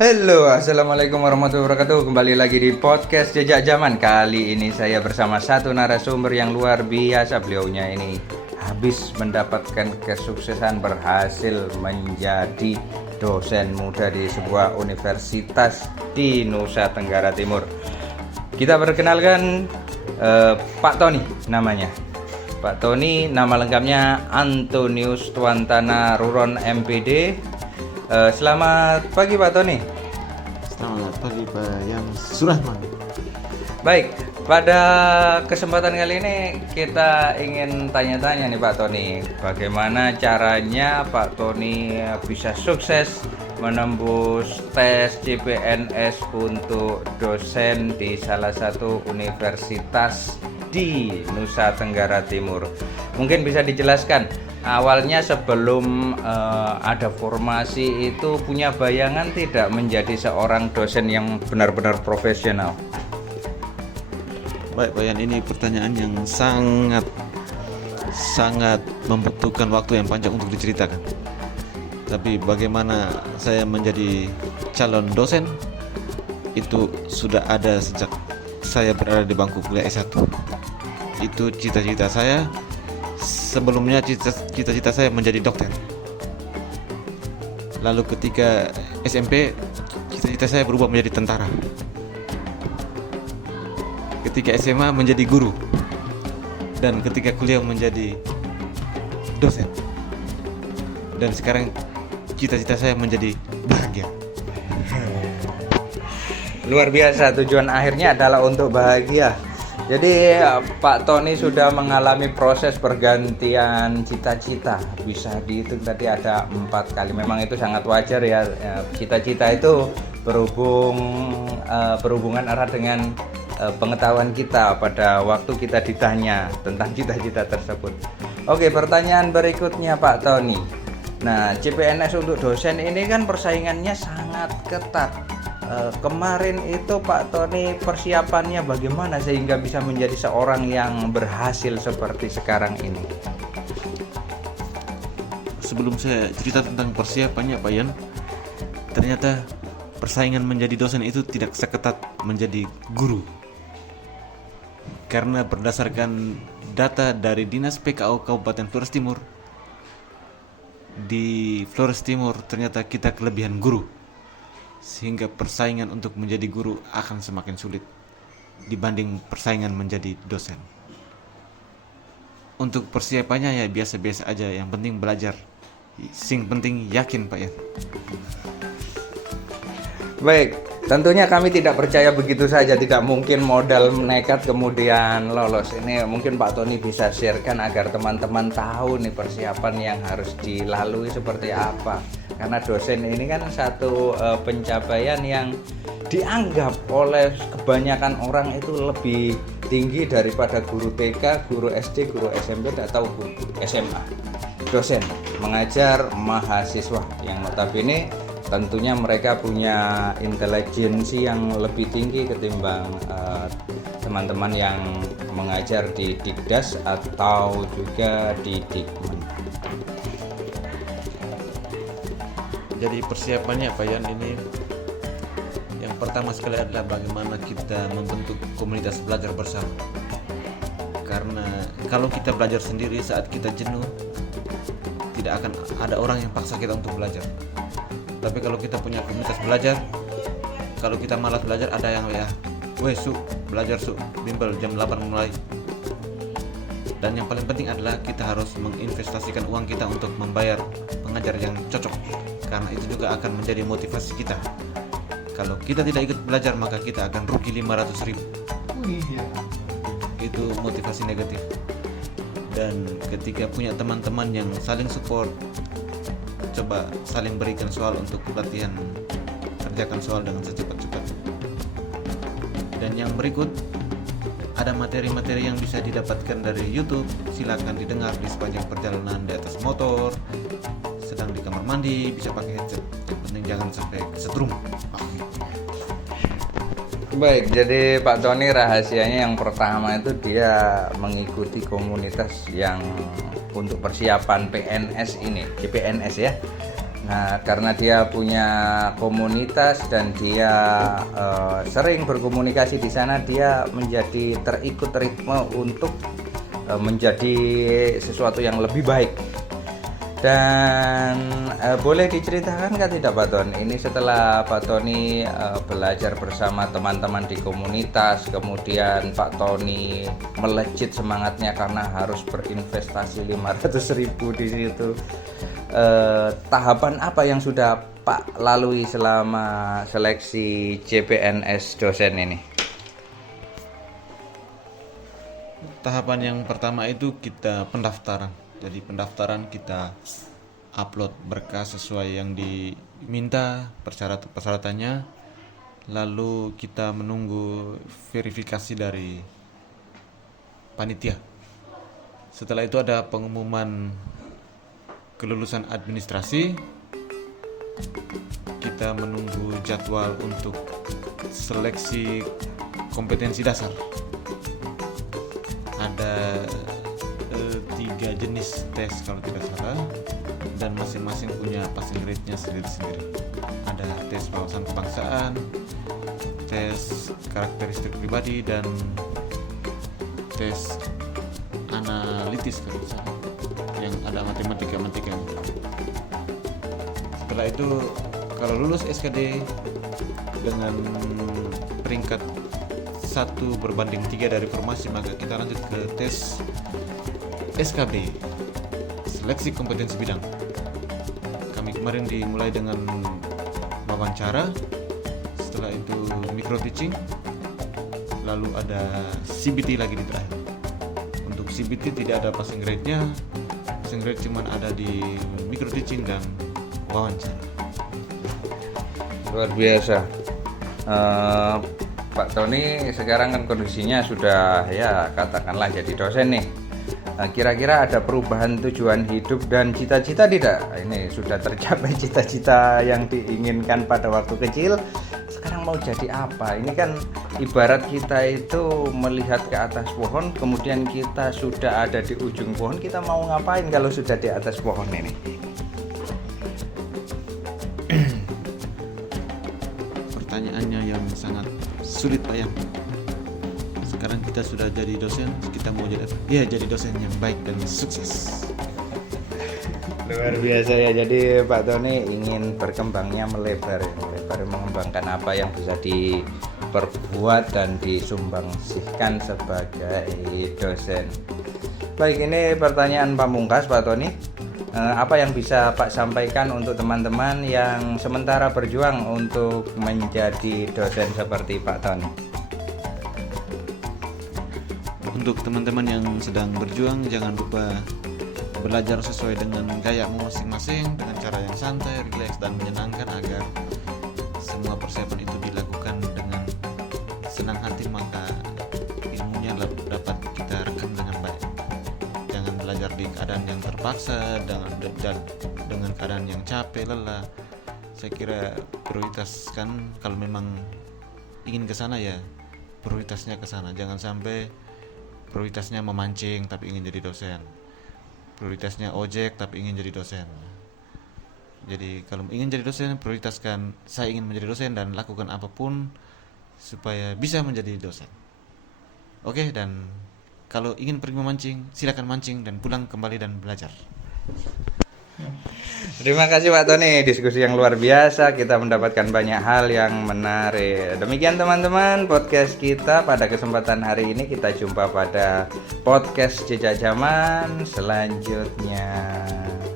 Halo, assalamualaikum warahmatullahi wabarakatuh. Kembali lagi di podcast Jejak Zaman. Kali ini saya bersama satu narasumber yang luar biasa. Beliaunya ini habis mendapatkan kesuksesan, berhasil menjadi dosen muda di sebuah universitas di Nusa Tenggara Timur. Kita perkenalkan Pak Tony namanya. Pak Tony, nama lengkapnya Antonius Tuantana Ruron MPD. Selamat pagi Pak Tony. Selamat pagi Pak Yan Surahman. Baik, pada kesempatan kali ini kita ingin tanya-tanya nih Pak Tony, bagaimana caranya Pak Tony bisa sukses menembus tes CPNS untuk dosen di salah satu universitas di Nusa Tenggara Timur. Mungkin bisa dijelaskan awalnya sebelum ada formasi itu punya bayangan tidak menjadi seorang dosen yang benar-benar profesional? Baik Pak Yan, ini pertanyaan yang sangat membutuhkan waktu yang panjang untuk diceritakan. Tapi bagaimana saya menjadi calon dosen itu sudah ada sejak saya berada di bangku kuliah S1. Itu cita-cita saya. Sebelumnya cita-cita saya menjadi dokter. Lalu ketika SMP, cita-cita saya berubah menjadi tentara. Ketika SMA menjadi guru. Dan ketika kuliah menjadi dosen. Dan sekarang cita-cita saya menjadi bahagia. Luar biasa, tujuan akhirnya adalah untuk bahagia. Jadi Pak Tony sudah mengalami proses pergantian cita-cita. Bisa dihitung tadi ada 4 kali. Memang itu sangat wajar ya. Cita-cita itu berhubungan erat dengan pengetahuan kita pada waktu kita ditanya tentang cita-cita tersebut. Oke, pertanyaan berikutnya Pak Tony. Nah, CPNS untuk dosen ini kan persaingannya sangat ketat. Kemarin itu Pak Tony persiapannya bagaimana sehingga bisa menjadi seorang yang berhasil seperti sekarang ini? Sebelum saya cerita tentang persiapannya Pak Yan, ternyata persaingan menjadi dosen itu tidak seketat menjadi guru. Karena berdasarkan data dari Dinas PKO Kabupaten Flores Timur, di Flores Timur ternyata kita kelebihan guru. Sehingga persaingan untuk menjadi guru akan semakin sulit dibanding persaingan menjadi dosen. Untuk persiapannya ya biasa-biasa aja, yang penting belajar. Sing penting yakin Pak ya. Baik, tentunya kami tidak percaya begitu saja, tidak mungkin modal nekat kemudian lolos. Ini mungkin Pak Tony bisa sharekan agar teman-teman tahu nih persiapan yang harus dilalui seperti apa. Karena dosen ini kan satu pencapaian yang dianggap oleh kebanyakan orang itu lebih tinggi daripada guru TK, guru SD, guru SMP atau guru SMA. Dosen mengajar mahasiswa yang notabene tentunya mereka punya intelijensi yang lebih tinggi ketimbang teman-teman yang mengajar di Dikdas atau juga di Dikmen. Jadi persiapannya Pak Yan, ini yang pertama sekali adalah bagaimana kita membentuk komunitas belajar bersama. Karena kalau kita belajar sendiri saat kita jenuh, tidak akan ada orang yang paksa kita untuk belajar. Tapi kalau kita punya komunitas belajar, kalau kita malas belajar ada yang ya, weh su, belajar su, bimbel jam 8 mulai. Dan yang paling penting adalah kita harus menginvestasikan uang kita untuk membayar pengajar yang cocok. Karena itu juga akan menjadi motivasi kita. Kalau kita tidak ikut belajar maka kita akan rugi 500.000. Itu motivasi negatif. Dan ketika punya teman-teman yang saling support, coba saling berikan soal untuk pelatihan, kerjakan soal dengan secepat-cepatnya. Dan yang berikut, ada materi-materi yang bisa didapatkan dari YouTube. Silakan didengar di sepanjang perjalanan di atas motor, sedang di kamar mandi, bisa pakai headset. Yang penting jangan sampai kesetrum. Baik, jadi Pak Tony rahasianya yang pertama itu dia mengikuti komunitas yang untuk persiapan PNS ini, CPNS ya. Nah, karena dia punya komunitas dan dia sering berkomunikasi di sana, dia menjadi terikut ritme untuk menjadi sesuatu yang lebih baik. Dan boleh diceritakan kan tidak Pak Ton? Ini setelah Pak Tony belajar bersama teman-teman di komunitas, kemudian Pak Tony melejit semangatnya karena harus berinvestasi 500.000 di situ. Tahapan apa yang sudah Pak lalui selama seleksi CPNS dosen ini? Tahapan yang pertama itu kita pendaftaran. Jadi pendaftaran kita upload berkas sesuai yang diminta persyaratannya. Lalu kita menunggu verifikasi dari panitia. Setelah itu ada pengumuman kelulusan administrasi. Kita menunggu jadwal untuk seleksi kompetensi dasar. Ada 3 jenis tes kalau tidak salah, dan masing-masing punya passing grade-nya sendiri-sendiri. Ada tes wawasan kebangsaan, tes karakteristik pribadi, dan tes analitis kalau tidak salah, yang ada matematika. Setelah itu kalau lulus SKD dengan peringkat 1/3 dari formasi, maka kita lanjut ke tes SKB, seleksi kompetensi bidang. Kami kemarin dimulai dengan wawancara, setelah itu micro teaching, lalu ada CBT lagi di terakhir. Untuk CBT tidak ada passing grade-nya, passing grade cuma ada di micro teaching dan wawancara. Luar biasa. Pak Tony sekarang kan kondisinya sudah ya katakanlah jadi dosen nih. Kira-kira ada perubahan tujuan hidup dan cita-cita tidak? Ini sudah tercapai cita-cita yang diinginkan pada waktu kecil. Sekarang mau jadi apa? Ini kan ibarat kita itu melihat ke atas pohon, kemudian kita sudah ada di ujung pohon, kita mau ngapain kalau sudah di atas pohon ini? Pertanyaannya yang sangat sulit Pak Yan. Sekarang kita sudah jadi dosen, kita mau jadi dosen yang baik dan sukses. Luar biasa ya. Jadi Pak Tony ingin berkembangnya melebar mengembangkan apa yang bisa diperbuat dan disumbangsikan sebagai dosen. Baik, ini pertanyaan pamungkas Pak Tony. Apa yang bisa Pak sampaikan untuk teman-teman yang sementara berjuang untuk menjadi dosen seperti Pak Tony? Untuk teman-teman yang sedang berjuang, jangan lupa belajar sesuai dengan gayamu masing-masing, dengan cara yang santai, rileks, dan menyenangkan, agar semua persiapan itu dilakukan dengan senang hati, maka ilmunya dapat kita rekam dengan baik. Jangan belajar di keadaan yang terpaksa, dengan keadaan yang capek, lelah. Saya kira prioritaskan, kalau memang ingin ke sana ya prioritasnya ke sana. Jangan sampai prioritasnya memancing tapi ingin jadi dosen, prioritasnya ojek tapi ingin jadi dosen. Jadi kalau ingin jadi dosen, prioritaskan saya ingin menjadi dosen dan lakukan apapun supaya bisa menjadi dosen. Oke, dan kalau ingin pergi memancing, silakan mancing dan pulang kembali dan belajar. Terima kasih Pak Tony, diskusi yang luar biasa, kita mendapatkan banyak hal yang menarik. Demikian teman-teman podcast kita pada kesempatan hari ini. Kita jumpa pada podcast Jejak Zaman selanjutnya.